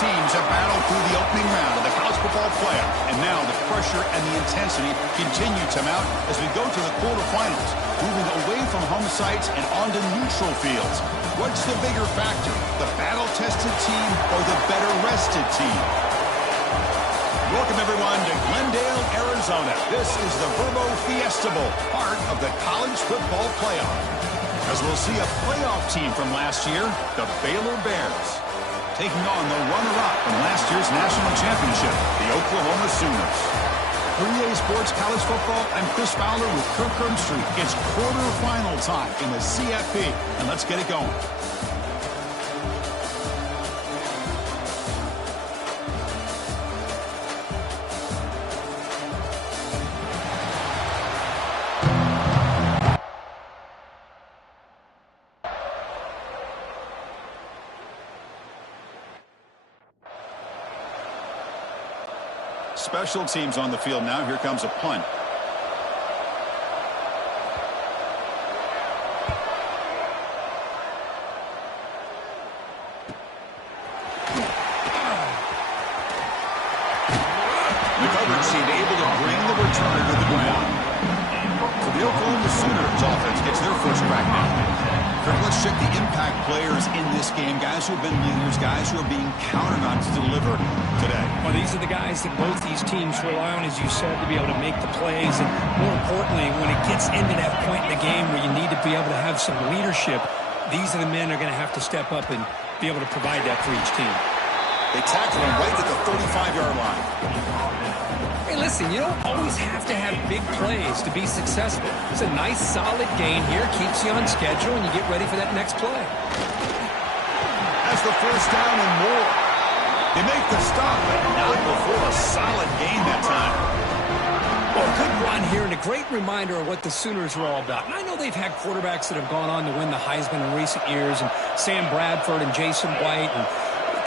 teams have battled through the opening round of the college football playoff, and now the pressure and the intensity continue to mount as we go to the quarterfinals, moving away from home sites and onto neutral fields. What's the bigger factor, the battle-tested team or the better-rested team? Welcome, everyone, to Glendale, Arizona. This is the Verbo Fiesta Bowl, part of the college football playoff. As we'll see a playoff team from last year, the Baylor Bears, taking on the runner-up from last year's national championship, the Oklahoma Sooners. 3A Sports College Football, I'm Chris Fowler with Kirk Herbstreit. It's quarterfinal time in the CFP, and let's get it going. Special teams on the field now. Here comes a punt. The coverage seemed able to bring the returner to the ground. So the Oklahoma Sooners offense gets their first crack now. Let's check the impact players in this game. Guys who have been leaders, guys who are being counted on to deliver today. Well, these are the guys that both these teams rely on, as you said, to be able to make the plays. And more importantly, when it gets into that point in the game where you need to be able to have some leadership, these are the men that are going to have to step up and be able to provide that for each team. They tackle him right at the 35-yard line. Hey, listen, you don't always have to have big plays to be successful. It's a nice, solid gain here. Keeps you on schedule, and you get ready for that next play. That's the first down and more. They make the stop, but not before a solid gain that time. Well, good run here, and a great reminder of what the Sooners are all about. And I know they've had quarterbacks that have gone on to win the Heisman in recent years, and Sam Bradford and Jason White and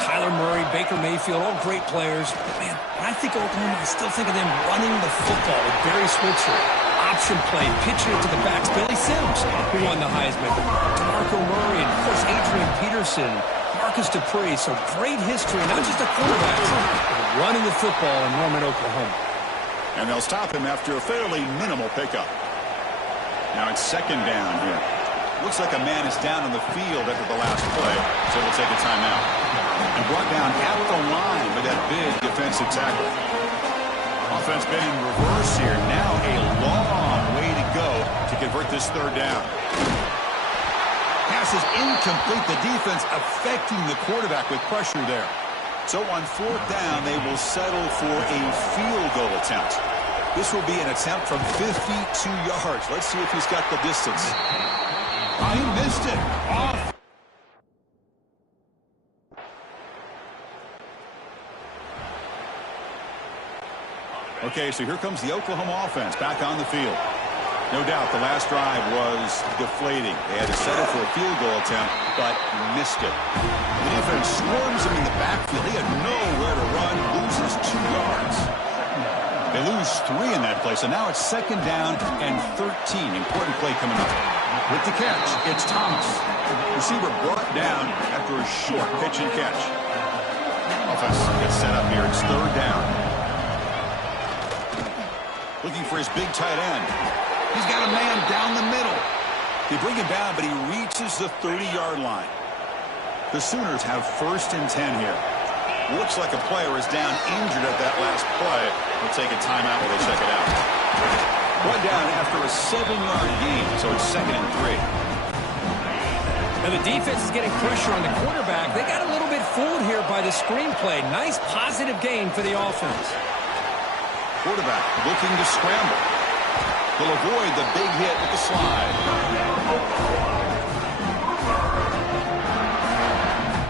Kyler Murray, Baker Mayfield, all great players. But man, when I think of Oklahoma, I still think of them running the football with Barry Switzer. Option play, pitching it to the backs. Billy Sims, who won the Heisman. DeMarco Murray, and of course Adrian Peterson, Marcus Dupree. So great history, not just a quarterback, but running the football in Norman, Oklahoma. And they'll stop him after a fairly minimal pickup. Now it's second down here. Looks like a man is down on the field after the last play, so we'll take a timeout. And brought down at the line with that big defensive tackle. Offense been in reverse here. Now a long way to go to convert this third down. Pass is incomplete. The defense affecting the quarterback with pressure there. So on fourth down, they will settle for a field goal attempt. This will be an attempt from 52 yards. Let's see if he's got the distance. He missed it. Off. Okay, so here comes the Oklahoma offense back on the field. No doubt the last drive was deflating. They had to settle for a field goal attempt, but missed it. The defense swarms him in the backfield. He had nowhere to run, loses 2 yards. They lose 3 in that play, so now it's second down and 13. Important play coming up. With the catch, it's Thomas. Receiver brought down after a short pitch and catch. Offense gets set up here. It's third down. Looking for his big tight end. He's got a man down the middle. They bring him down, but he reaches the 30-yard line. The Sooners have first and 10 here. Looks like a player is down injured at that last play. We'll take a timeout while they check it out. One down after a 7-yard gain, so it's second and 3. Now the defense is getting pressure on the quarterback. They got a little bit fooled here by the screenplay. Nice positive gain for the offense. Quarterback looking to scramble. He'll avoid the big hit with the slide.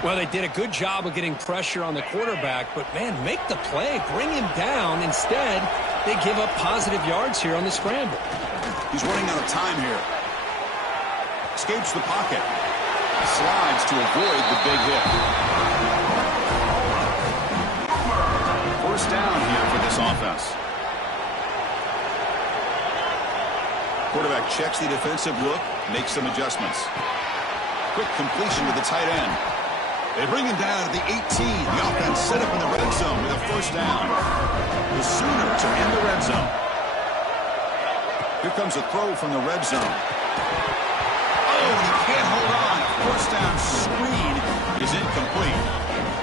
Well, they did a good job of getting pressure on the quarterback, but, man, make the play. Bring him down. Instead, they give up positive yards here on the scramble. He's running out of time here. Escapes the pocket. Slides to avoid the big hit. First down here for this offense. Quarterback checks the defensive look, makes some adjustments. Quick completion to the tight end. They bring him down at the 18. The offense set up in the red zone with a first down. The Sooners are in the red zone. Here comes a throw from the red zone. Oh, and he can't hold on. First down screen is incomplete.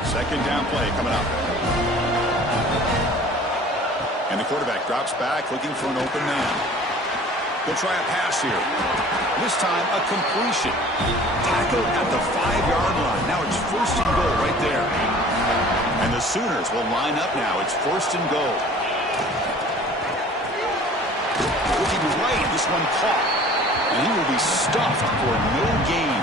Second down play coming up. And the quarterback drops back looking for an open man. He'll try a pass here. This time a completion. Tackled at the 5-yard line. Now it's first and goal right there. And the Sooners will line up now. It's first and goal. Looking right, this one caught. And he will be stuffed for no gain.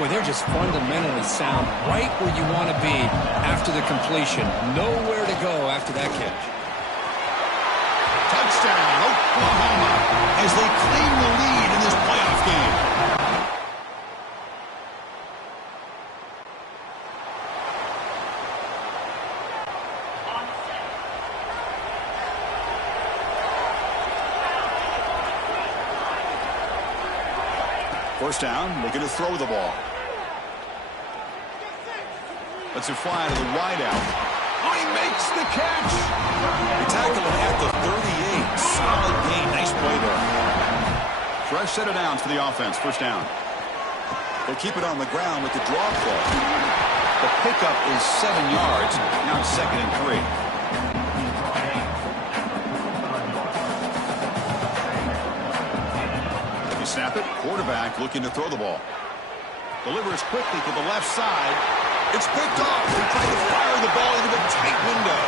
Boy, they're just fundamentally sound right where you want to be after the completion. Nowhere to go after that catch. Touchdown, Oklahoma, as they claim the lead in this playoff game. First down, looking to throw the ball. Lets it fly to the wideout. Oh, he makes the catch. They tackle him at the 38. Solid gain. Nice play there. Fresh set of downs for the offense. First down. They'll keep it on the ground with the draw play. The pickup is 7 yards. Now it's 2nd and 3. They snap it. Quarterback looking to throw the ball. Delivers quickly to the left side. It's picked off. They try to fire the ball into the tight window.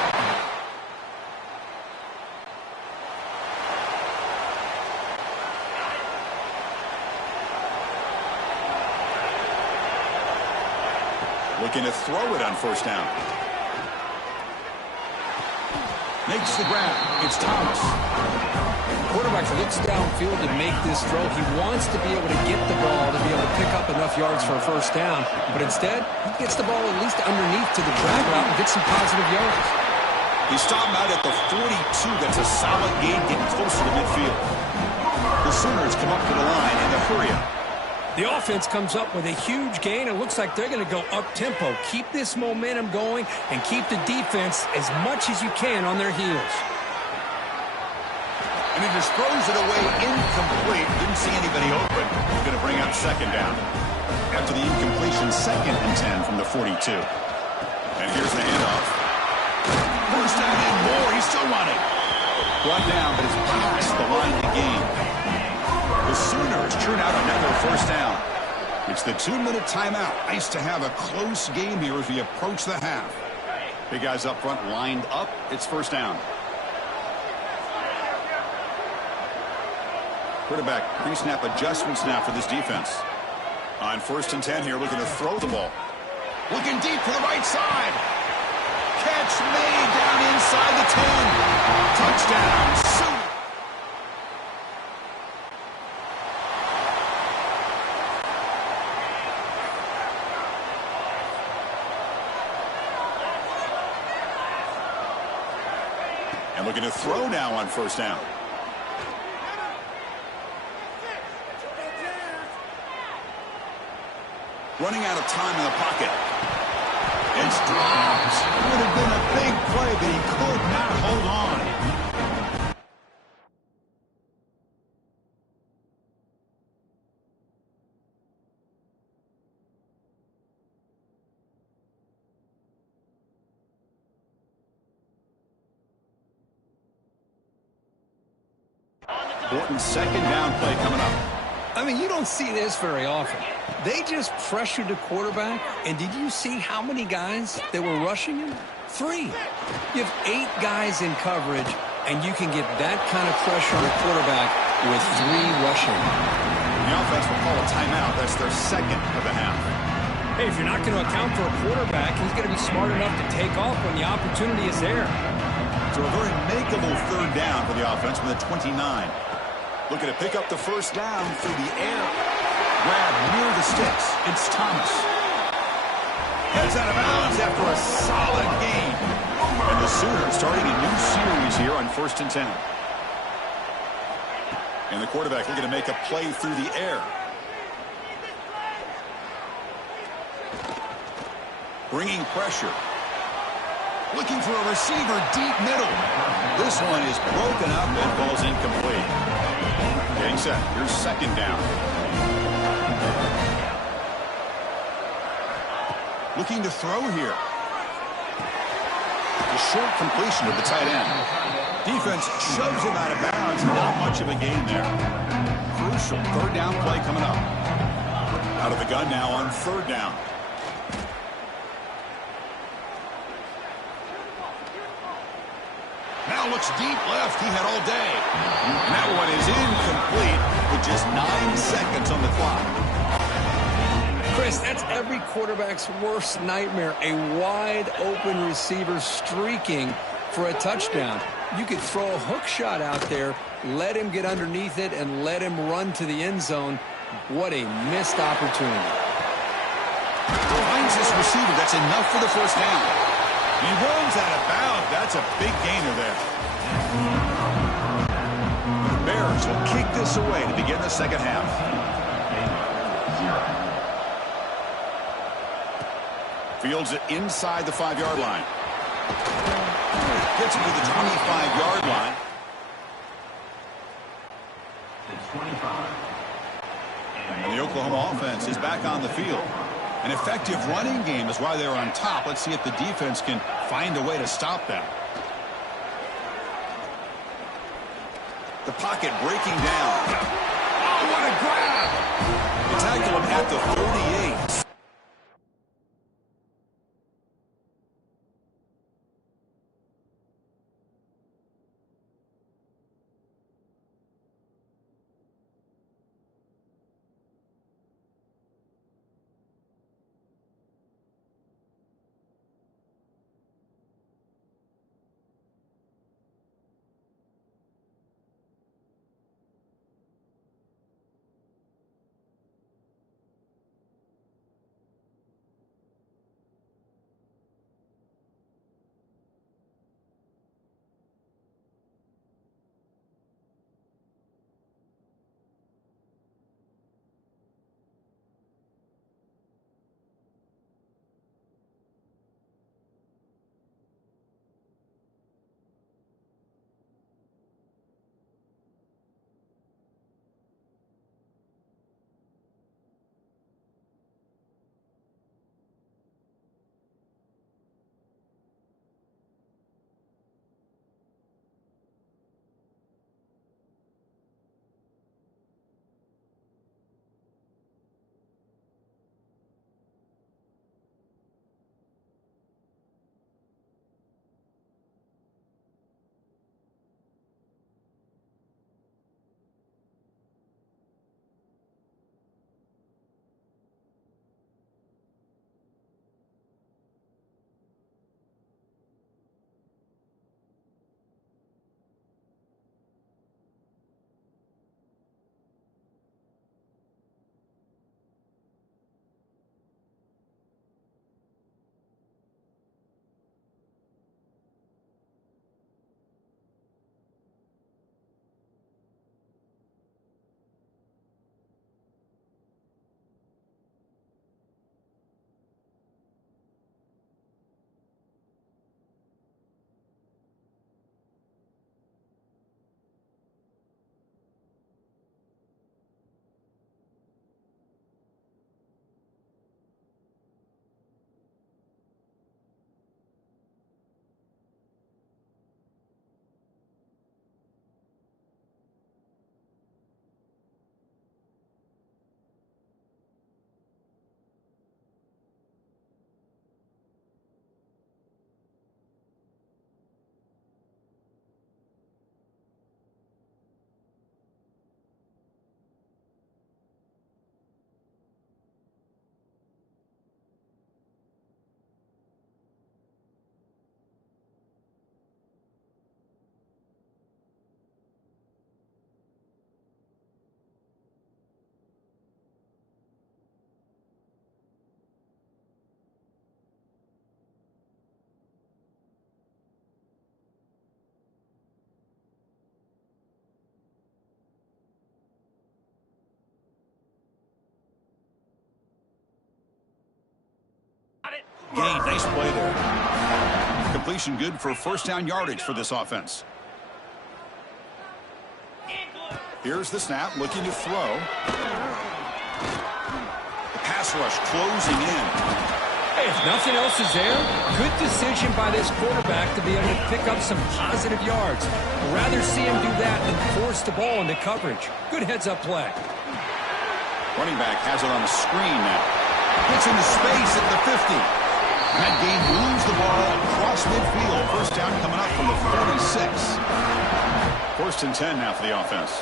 Looking to throw it on first down. Makes the grab. It's Thomas. Quarterback looks downfield to make this throw. He wants to be able to get the ball to be able to pick up enough yards for a first down. But instead, he gets the ball at least underneath to the drag route and gets some positive yards. He stopped out at the 42. That's a solid gain getting closer to midfield. The Sooners come up to the line in a hurry up. The offense comes up with a huge gain. It looks like they're going to go up-tempo. Keep this momentum going and keep the defense as much as you can on their heels. And he just throws it away incomplete. Didn't see anybody open. He's going to bring up second down. After the incompletion, 2nd and 10 from the 42. And here's the handoff. First down and more. He's still running. Brought down, but it's past the line to gain. The Sooners churn out another first down. It's the 2-minute timeout. Nice to have a close game here as we approach the half. Big guys up front lined up. It's first down. Quarterback pre-snap adjustments now for this defense. On 1st and 10 here, looking to throw the ball. Looking deep to the right side. Catch made down inside the 10. Touchdown, Sooners. And looking to throw now on first down. Running out of time in the pocket. It's dropped. It would have been a big play, but he could not hold on. Important second down play coming up. I mean, you don't see this very often. They just pressured the quarterback, and did you see how many guys that were rushing him? 3. You have 8 guys in coverage, and you can get that kind of pressure on the quarterback with 3 rushing. The offense will call a timeout. That's their 2nd of the half. Hey, if you're not going to account for a quarterback, he's going to be smart enough to take off when the opportunity is there. So a very makeable 3rd down for the offense with a 29. Looking to pick up the first down through the air. Grab near the sticks. It's Thomas. Heads out of bounds after a solid gain. And the Sooners starting a new series here on 1st and 10. And the quarterback looking to make a play through the air. Bringing pressure. Looking for a receiver deep middle. This one is broken up and falls incomplete. Getting set. Here's second down. Looking to throw here. A short completion to the tight end. Defense shoves him out of bounds. Not much of a gain there. Crucial third down play coming up. Out of the gun now on third down. Now looks deep left. He had all day. And that one is incomplete with just 9 seconds on the clock. Chris, that's every quarterback's worst nightmare. A wide-open receiver streaking for a touchdown. You could throw a hook shot out there, let him get underneath it, and let him run to the end zone. What a missed opportunity. Finds this receiver. That's enough for the first down. He runs out of bounds. That's a big gainer there. The Bears will kick this away to begin the second half. Fields it inside the 5-yard line. Gets it to the 25-yard line. And the Oklahoma offense is back on the field. An effective running game is why they're on top. Let's see if the defense can find a way to stop them. The pocket breaking down. Oh, what a grab! They tackle him at the 38. Nice play there. Completion good for first down yardage for this offense. Here's the snap, looking to throw. The pass rush closing in. Hey, if nothing else is there, good decision by this quarterback to be able to pick up some positive yards. I'd rather see him do that than force the ball into coverage. Good heads-up play. Running back has it on the screen now. Gets into space at the 50. And that game moves the ball across midfield. First down coming up from the 46. First and 10 now for the offense.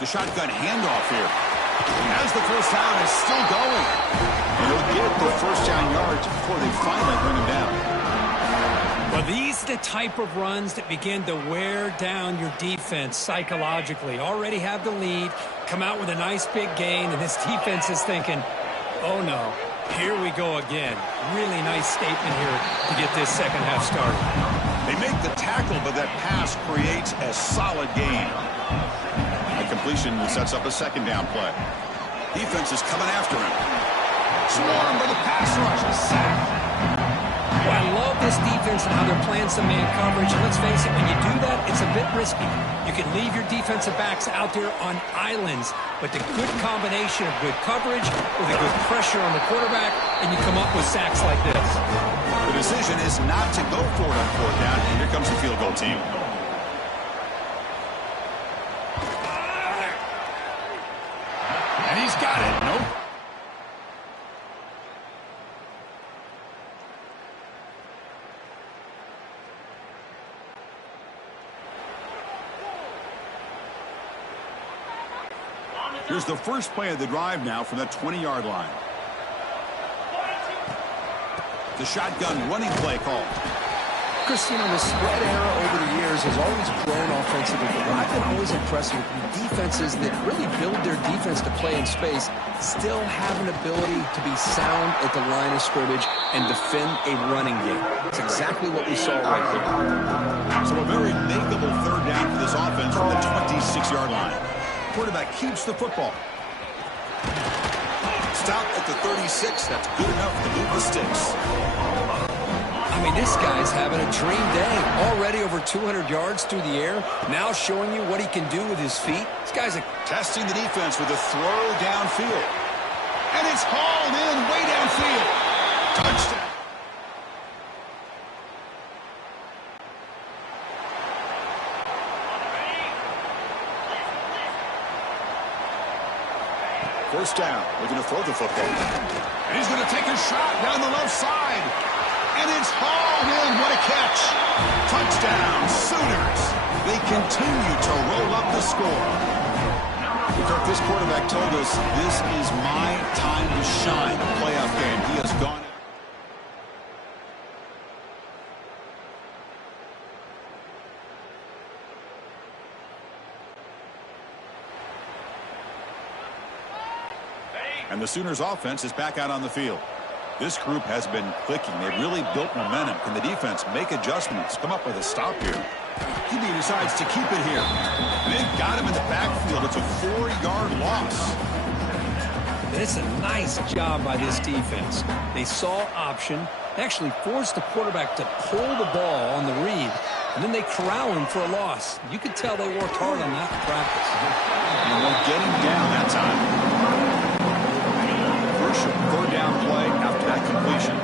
The shotgun handoff here. As the first down is still going. And he'll get the first down yards before they finally bring him down. Well, these are the type of runs that begin to wear down your defense psychologically. Already have the lead, come out with a nice big gain, and this defense is thinking, oh no, here we go again. Really nice statement here to get this second half started. They make the tackle, but that pass creates a solid gain. A completion sets up a second down play. Defense is coming after him. Swarmed by the pass rush. A sack. Well, I love this defense and how they're playing some man coverage. And let's face it, when you do that, it's a bit risky. You can leave your defensive backs out there on islands, but the good combination of good coverage with a good pressure on the quarterback, and you come up with sacks like this. The decision is not to go for it on fourth down. Here comes the field goal team. And he's got it. Nope. Here's the first play of the drive now from the 20-yard line. The shotgun running play called. Christine, on the spread era over the years has always grown offensively, but I've been always impressed with defenses that really build their defense to play in space, still have an ability to be sound at the line of scrimmage and defend a running game. It's exactly what we saw right here. So a very makeable third down for this offense from the 26-yard line. Quarterback keeps the football. Stop at the 36. That's good enough to move the sticks. I mean, this guy's having a dream day. Already over 200 yards through the air. Now showing you what he can do with his feet. This guy's testing the defense with a throw downfield. And it's hauled in way downfield. Touchdown. First down. Looking to throw the football. And he's going to take a shot down the left side. And it's hauled in. What a catch. Touchdown, Sooners. They continue to roll up the score. Because this quarterback told us this is my time to shine. A playoff game. He has gone. And the Sooners offense is back out on the field. This group has been clicking. They've really built momentum. Can the defense make adjustments? Come up with a stop here. He decides to keep it here. And they've got him in the backfield. It's a 4-yard loss. It's a nice job by this defense. They saw option, actually forced the quarterback to pull the ball on the read, and then they corral him for a loss. You could tell they worked hard on that in practice. And they'll get him down that time. Third down play after that completion.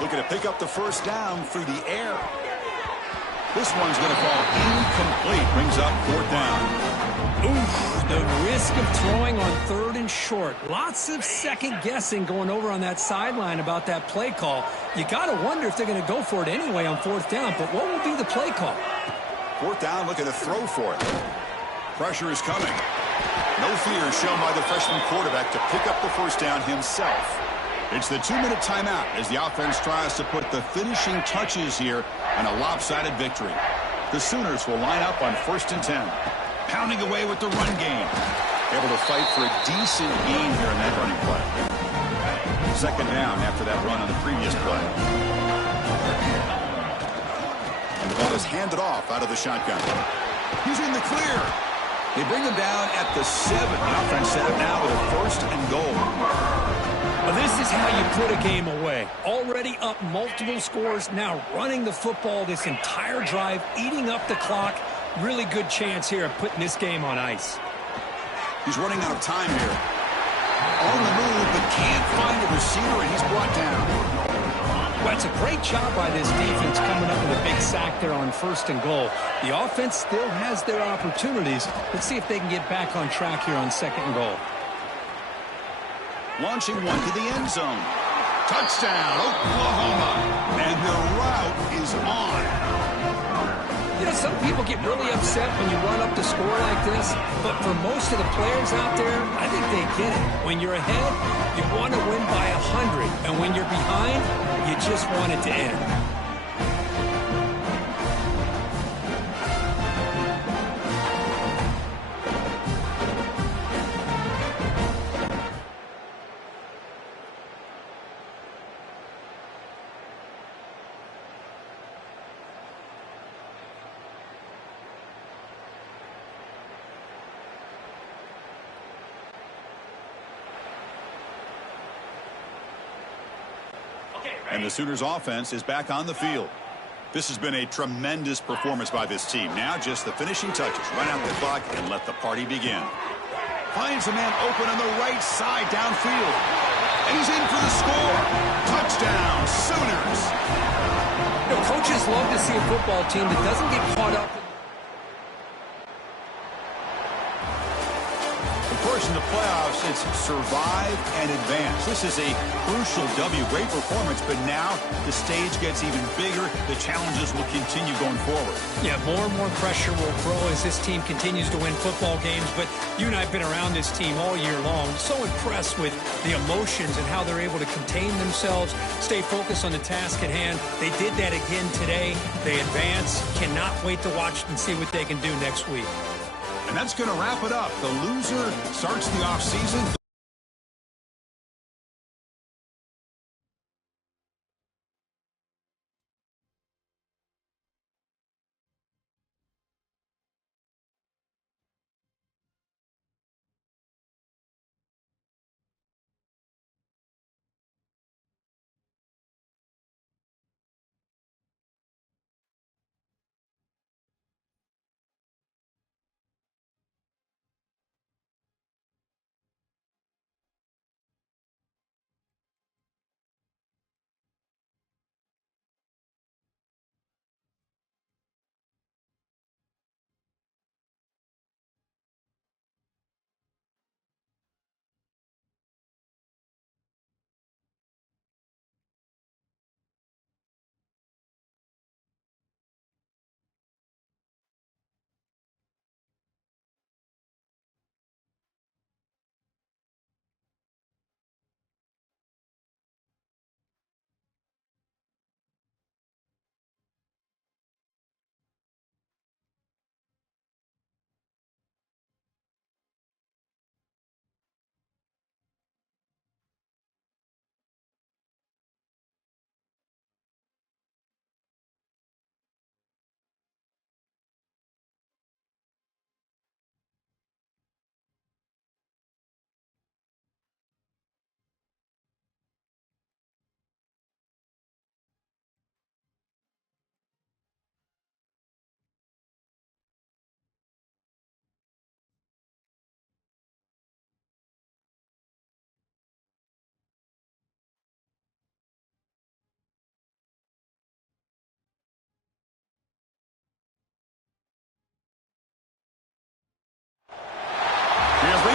Looking to pick up the first down through the air. This one's going to fall incomplete. Brings up fourth down. Oof, the risk of throwing on third and short. Lots of second guessing going over on that sideline about that play call. You got to wonder if they're going to go for it anyway on fourth down, but what will be the play call? Fourth down, looking to throw for it. Pressure is coming. No fear shown by the freshman quarterback to pick up the first down himself. It's the 2-minute timeout as the offense tries to put the finishing touches here on a lopsided victory. The Sooners will line up on 1st and 10. Pounding away with the run game. Able to fight for a decent gain here in that running play. Second down after that run on the previous play. And the ball is handed off out of the shotgun. He's in the clear. They bring him down at the 7. The offense set up now with a 1st and goal. Well, this is how you put a game away. Already up multiple scores, now running the football this entire drive, eating up the clock. Really good chance here of putting this game on ice. He's running out of time here. On the move, but can't find a receiver, and he's brought down. Well, it's a great job by this defense coming up with a big sack there on 1st and goal. The offense still has their opportunities. Let's see if they can get back on track here on 2nd and goal. Launching one to the end zone. Touchdown, Oklahoma. And the route is on. You know, some people get really upset when you run up the score like this, but for most of the players out there, I think they get it. When you're ahead, you want to win by 100, and when you're behind, you just want it to end. And the Sooners offense is back on the field. This has been a tremendous performance by this team. Now just the finishing touches. Run out the clock and let the party begin. Finds a man open on the right side downfield. And he's in for the score. Touchdown, Sooners. You know, coaches love to see a football team that doesn't get caught up. Of course, in the playoffs, it's survive and advance. This is a crucial W. Great performance, but now the stage gets even bigger. The challenges will continue going forward. Yeah, more and more pressure will grow as this team continues to win football games. But you and I have been around this team all year long. So impressed with the emotions and how they're able to contain themselves, stay focused on the task at hand. They did that again today. They advance. Cannot wait to watch and see what they can do next week. And that's going to wrap it up. The loser starts the offseason.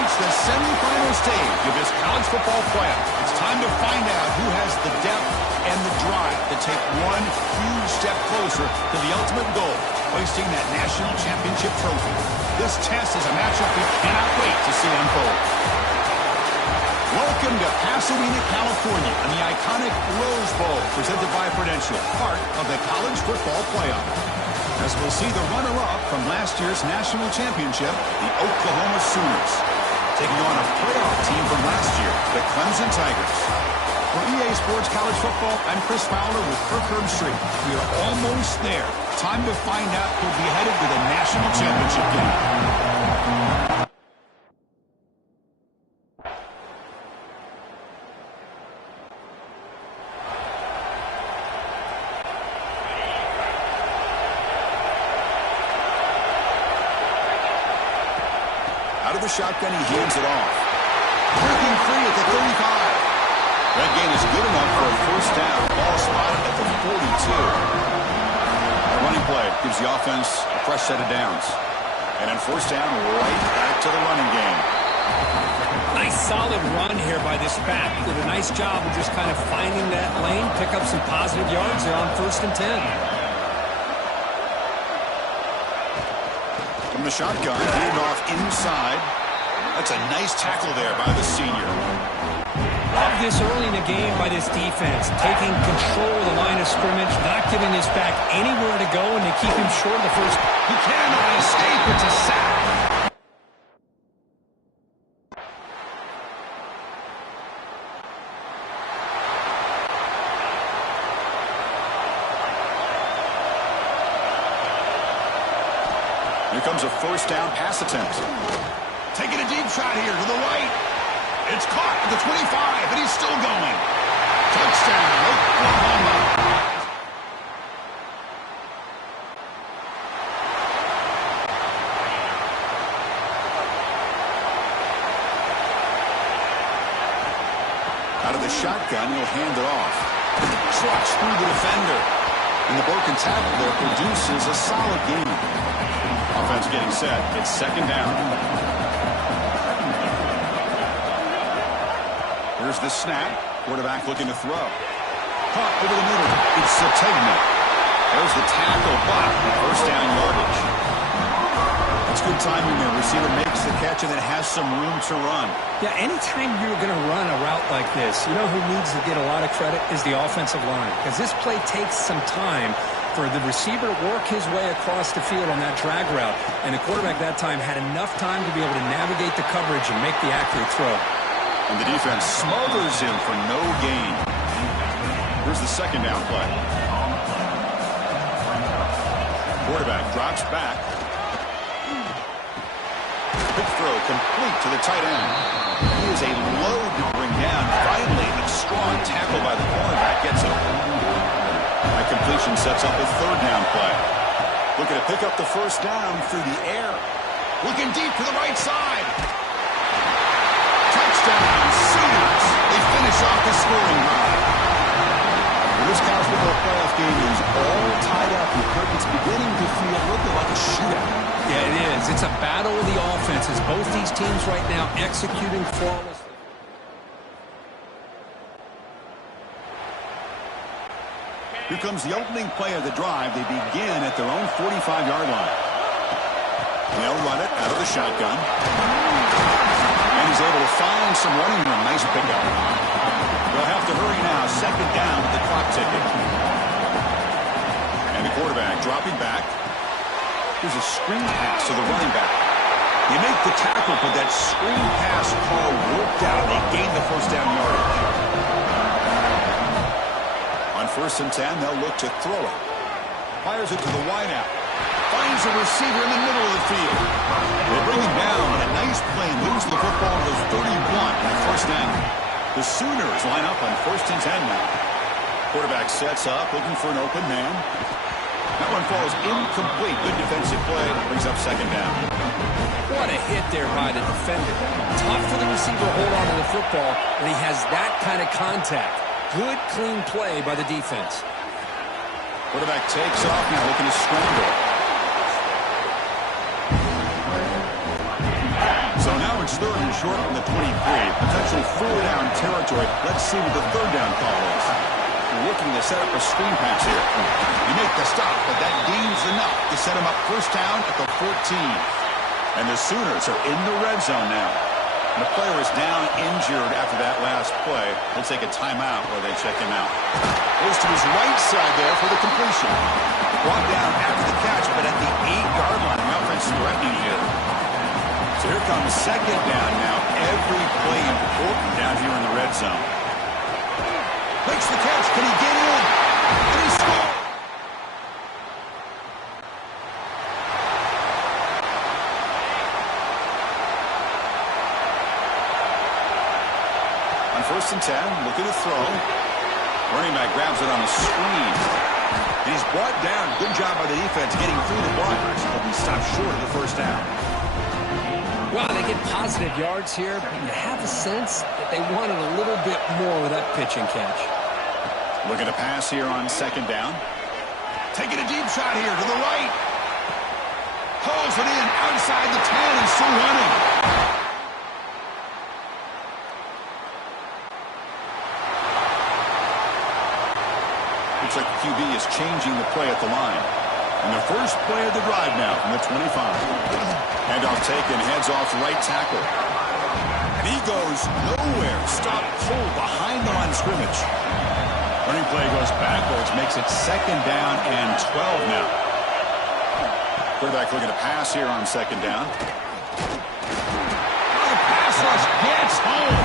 The semifinal stage of this college football playoff. It's time to find out who has the depth and the drive to take one huge step closer to the ultimate goal, hoisting that national championship trophy. This test is a matchup we cannot wait to see unfold. Welcome to Pasadena, California, and the iconic Rose Bowl, presented by Prudential, part of the college football playoff. As we'll see the runner-up from last year's national championship, the Oklahoma Sooners, taking on a playoff team from last year, the Clemson Tigers. For EA Sports College Football, I'm Chris Fowler with Kirk Herbstreit. We are almost there. Time to find out who'll be headed to the national championship game. Out of the shotgun, he hands it off. Breaking free at the 35. That gain is good enough for a first down. Ball spotted at the 42. A running play gives the offense a fresh set of downs. And on first down, right back to the running game. Nice solid run here by this back. Did a nice job of just kind of finding that lane, pick up some positive yards there on 1st and 10. From the shotgun, handed off inside. That's a nice tackle there by the senior. Love this early in the game by this defense, taking control of the line of scrimmage, not giving this back anywhere to go, and they keep him short of the first. He cannot escape. It's a sack. Here comes a first down pass attempt. Taking a deep shot here to the right. It's caught at the 25, and he's still going. Touchdown, Oklahoma. Out of the shotgun, he'll hand it off. Trucks through the defender. And the broken tackle there produces a solid gain. Offense getting set. It's second down. Here's the snap. Quarterback looking to throw. Caught over the middle. It's Sategna. There's the tackle, but first down yardage. That's good timing there. Receiver makes the catch and then has some room to run. Yeah, anytime you're going to run a route like this, you know who needs to get a lot of credit is the offensive line. Because this play takes some time for the receiver to work his way across the field on that drag route. And the quarterback that time had enough time to be able to navigate the coverage and make the accurate throw. And the defense smothers him for no gain. Here's the second down play. Quarterback drops back. Quick throw complete to the tight end. He is a load to bring down. Finally, a strong tackle by the cornerback gets him. That completion sets up a third down play. Looking to pick up the first down through the air. Looking deep to the right side. Touchdown, Sooners. They finish off the scoring drive. This college football playoff game is all tied up. It's beginning to feel a little bit like a shootout. Yeah, it is. It's a battle of the offenses. Both these teams right now executing flawlessly. Here comes the opening play of the drive. They begin at their own 45-yard line. They'll run it out of the shotgun. And he's able to find some running room. Nice pickup. They'll have to hurry now. Second down with the clock ticking. And the quarterback dropping back. Here's a screen pass to the running back. They make the tackle, but that screen pass call worked out. They gained the first down yardage. On 1st and 10, they'll look to throw it. Fires it to the wideout. Finds a receiver in the middle of the field. They bring him down. A nice play and lose the football to the 31 on the first down. The Sooners line up on 1st and 10 now. Quarterback sets up, looking for an open man. That one falls incomplete. Good defensive play. Brings up second down. What a hit there by the defender. Tough for the receiver to hold on to the football, and he has that kind of contact. Good, clean play by the defense. Quarterback takes off now, looking to scramble. So now it's third and short from the 23. Potentially fourth down territory. Let's see what the third down call is. They're looking to set up a screen pass here. You make the stop, but that gains enough to set him up first down at the 14. And the Sooners are in the red zone now. And the player is down injured after that last play. They'll take a timeout where they check him out. Goes to his right side there for the completion. Brought down after the catch, but at the 8-yard line. The offense threatening here. So here comes second down now. Every play important down here in the red zone. Makes the catch. Can he get in? And he scores. On 1st and 10, looking to throw. Running back grabs it on a screen. And he's brought down. Good job by the defense getting through the blockers. But he stopped short of the first down. Wow, they get positive yards here, but you have a sense that they wanted a little bit more with that pitch and catch. Looking to pass here on 2nd down. Taking a deep shot here to the right. Pulls it in outside the 10 and still running. Looks like the QB is changing the play at the line. And the first play of the drive now from the 25. Handoff taken, heads off right tackle. And he goes nowhere. Stop pulled behind the line of scrimmage. Running play goes backwards, makes it 2nd down and 12 now. Quarterback looking to pass here on 2nd down. Oh, the pass rush gets home.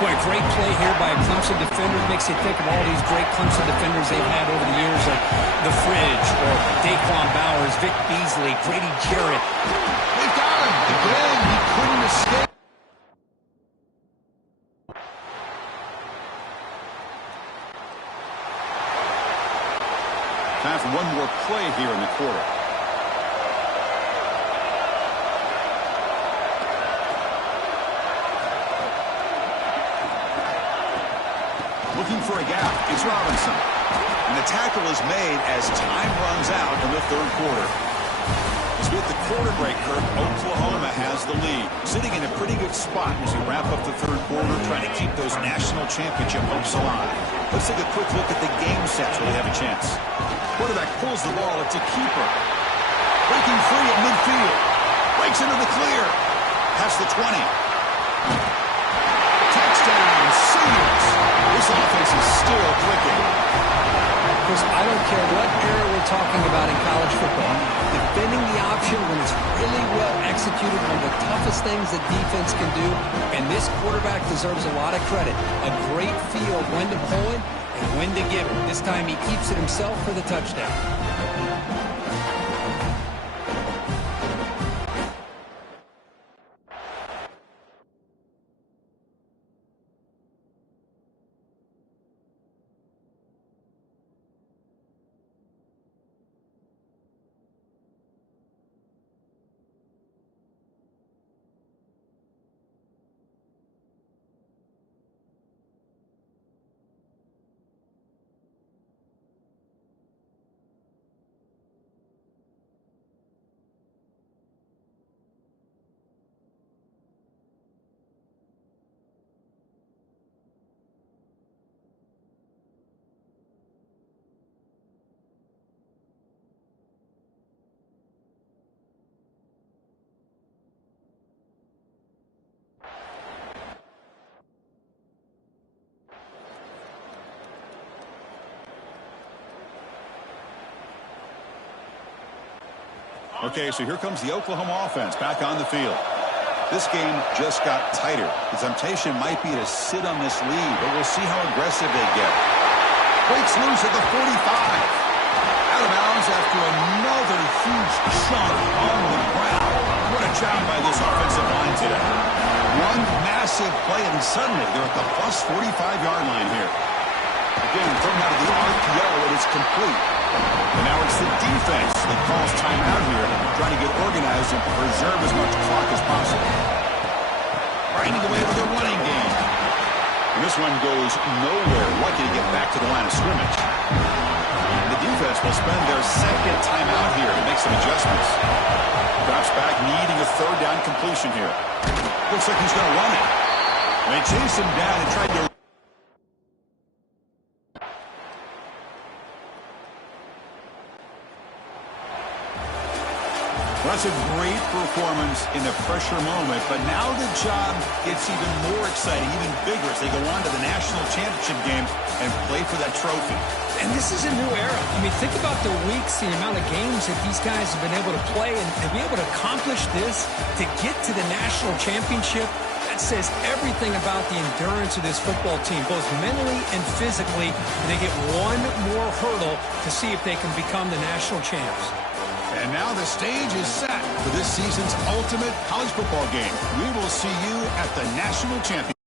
Boy, great play here by a Clemson defender. Makes you think of all these great Clemson defenders they've had over the years, like The Fridge or Daquan Bowers, Vic Beasley, Grady Jarrett. They got him. Again, he couldn't escape. Time for one more play here in the quarter. Looking for a gap. It's Robinson. And the tackle is made as time runs out in the 3rd quarter. As with the quarter break, Kirk, Oklahoma has the lead. Sitting in a pretty good spot as we wrap up the 3rd quarter, trying to keep those national championship hopes alive. Let's take a quick look at the game sets where they have a chance. Quarterback pulls the ball. It's a keeper. Breaking free at midfield. Breaks into the clear. Past the 20. Touchdown, Sooners. This offense is still clicking. Chris, I don't care what era we're talking about in college football. Defending the option when it's really well executed, one of the toughest things that defense can do, and this quarterback deserves a lot of credit. A great feel of when to pull it and when to give it. This time he keeps it himself for the touchdown. Okay, so here comes the Oklahoma offense back on the field. This game just got tighter. The temptation might be to sit on this lead, but we'll see how aggressive they get. Breaks loose at the 45. Out of bounds after another huge chunk on the ground. What a job by this offensive line today. One massive play, and suddenly they're at the plus 45-yard line here. Again, thrown out of the RPO, and it's complete. And now it's the defense that calls timeout here, trying to get organized and preserve as much clock as possible. Grinding away with a running game. And this one goes nowhere. Lucky to get back to the line of scrimmage. And the defense will spend their 2nd timeout here to make some adjustments. Drops back, needing a 3rd down completion here. Looks like he's going to run it. And they chase him down and tried to... That's a great performance in the pressure moment, but now the job gets even more exciting, even bigger as they go on to the national championship game and play for that trophy. And this is a new era. I mean, think about the weeks, the amount of games that these guys have been able to play, and to be able to accomplish this, to get to the national championship, that's says everything about the endurance of this football team, both mentally and physically. They get one more hurdle to see if they can become the national champs. And now the stage is set for this season's ultimate college football game. We will see you at the national championship.